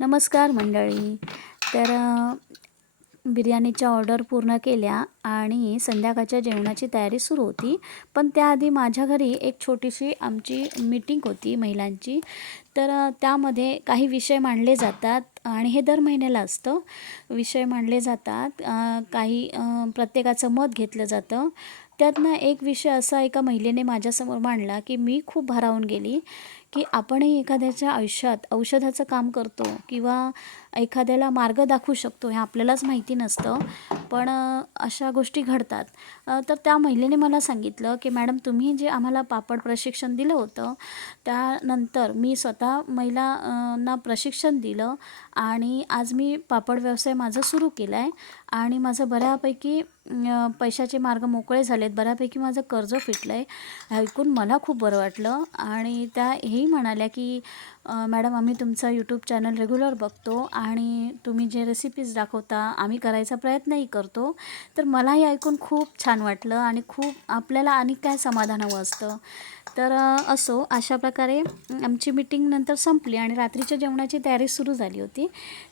नमस्कार मंडळी. तर बिर्याणीच्या ऑर्डर पूर्ण केल्या आणि संध्याकाळच्या जेवणाची तयारी सुरू होती. पण त्याआधी माझ्या घरी एक छोटीशी आमची मीटिंग होती महिलांची. तर त्यामध्ये काही विषय मांडले जातात आणि हे दर महिन्याला असतं. विषय मांडले जातात काही प्रत्येकाचं मत घेतलं जातं. त्यातनं एक विषय असा एका महिलेने माझ्यासमोर मांडला की मी खूप भारावून गेली. की आपणही एखाद्याच्या आयुष्यात औषधाचं काम करतो किंवा एखाद्याला मार्ग दाखवू शकतो हे आपल्यालाच माहिती नसतं. पण अशा गोष्टी घडतात. तर त्या महिलेने मला सांगितलं की मॅडम तुम्ही जे आम्हाला पापड प्रशिक्षण दिलं होतं त्यानंतर मी स्वतः महिलांना प्रशिक्षण दिलं आणि आज मी पापड व्यवसाय माझं सुरू केला आहे आणि माझं बऱ्यापैकी पैशाचे मार्ग मोकळे झालेत. बऱ्यापैकी माझं कर्ज फिटलं आहे ऐकून मला खूप बरं वाटलं आणि त्या हेही म्हणाल्या की मॅडम आम्ही तुमचा यूट्यूब चॅनल रेग्युलर बघतो आणि तुम्ही जे रेसिपीज दाखवता आम्ही करायचा प्रयत्नही करतो करतो. तर मलाही ऐकून खूप छान वाटलं आणि खूप आपल्याला आणि काय समाधान हवं असतं. तर असो अशा प्रकारे आमची मिटिंग नंतर संपली आणि रात्रीच्या जेवणाची तयारी सुरू झाली होती.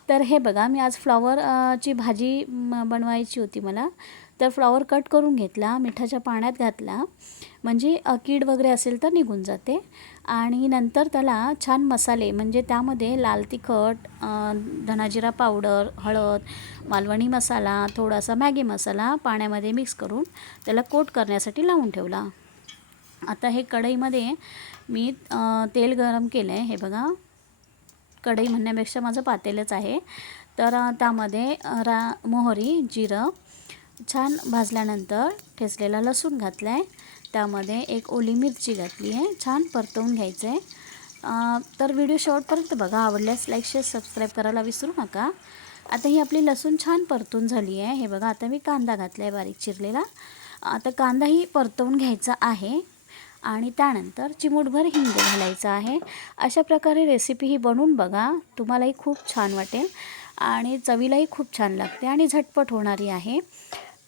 तर हे बघा मी आज फ्लॉवर ची भाजी बनवायची होती मला. तर फ्लॉवर कट करून घेतला मिठाच्या पाण्यात घातला म्हणजे कीड वगैरे असेल तर निघून जाते. आणि नंतर त्याला छान मसाले म्हणजे त्यामध्ये लाल तिखट धनाजिरा पावडर हळद मालवणी मसाला थोडासा मॅगी मसाला पाण्यामध्ये मिक्स करून त्याला कोट करण्यासाठी लावून ठेवला. आता हे कढईमध्ये मी तेल गरम केलं आहे हे बघा कढई म्हणण्यापेक्षा माझं पातेलच आहे. तर त्यामध्ये रा मोहरी जिरं छान भाजल्यानंतर ठेचलेला लसूण घातला आहे त्यामध्ये एक ओली मिरची घातली आहे. छान परतवून घ्यायचं आहे तर व्हिडिओ शेवटपर्यंत बघा. आवडल्यास लाईक शेअर सबस्क्राईब करायला विसरू नका. आता ही आपली लसूण छान परतून झाली आहे. हे बघा आता मी कांदा घातला आहे बारीक चिरलेला. आता कांदाही परतवून घ्यायचा आहे. आणि त्यानंतर चिमूटभर हिंग घालायचं आहे. अशा प्रकारे रेसिपी ही बनवून बघा. तुम्हालाही खूप छान वाटेल. आणि चवीलाही खूप छान लागते आणि झटपट होणारी आहे.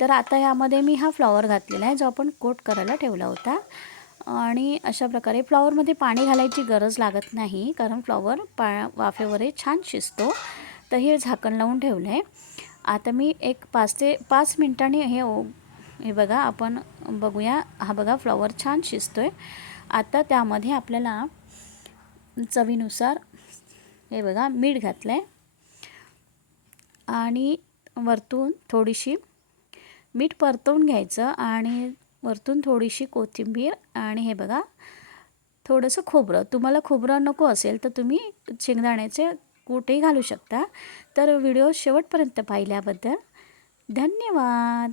तर आता यामध्ये मी हा फ्लॉवर घातलेला आहे जो आपण कोट करायला ठेवला होता. आणि अशा प्रकारे फ्लॉवरमध्ये पाणी घालायची गरज लागत नाही कारण फ्लॉवर पा वाफेवरही छान शिजतो. तर हे झाकण लावून ठेवलं आहे आता मी एक पाच ते पाच मिनटांनी हे ओ हे बघा आपण बघूया. हा बघा फ्लॉवर छान शिजतो आहे आता त्यामध्ये आपल्याला चवीनुसार हे बघा मीठ घातलं आहे आणि वरतून थोडीशी मीठ परतवून घ्यायचं आणि वरतून थोडीशी कोथिंबीर आणि हे बघा थोडंसं खोबरं. तुम्हाला खोबरं नको असेल तर तुम्ही शेंगदाण्याचे कुठेही घालू शकता. तर व्हिडिओ शेवटपर्यंत पाहिल्याबद्दल धन्यवाद.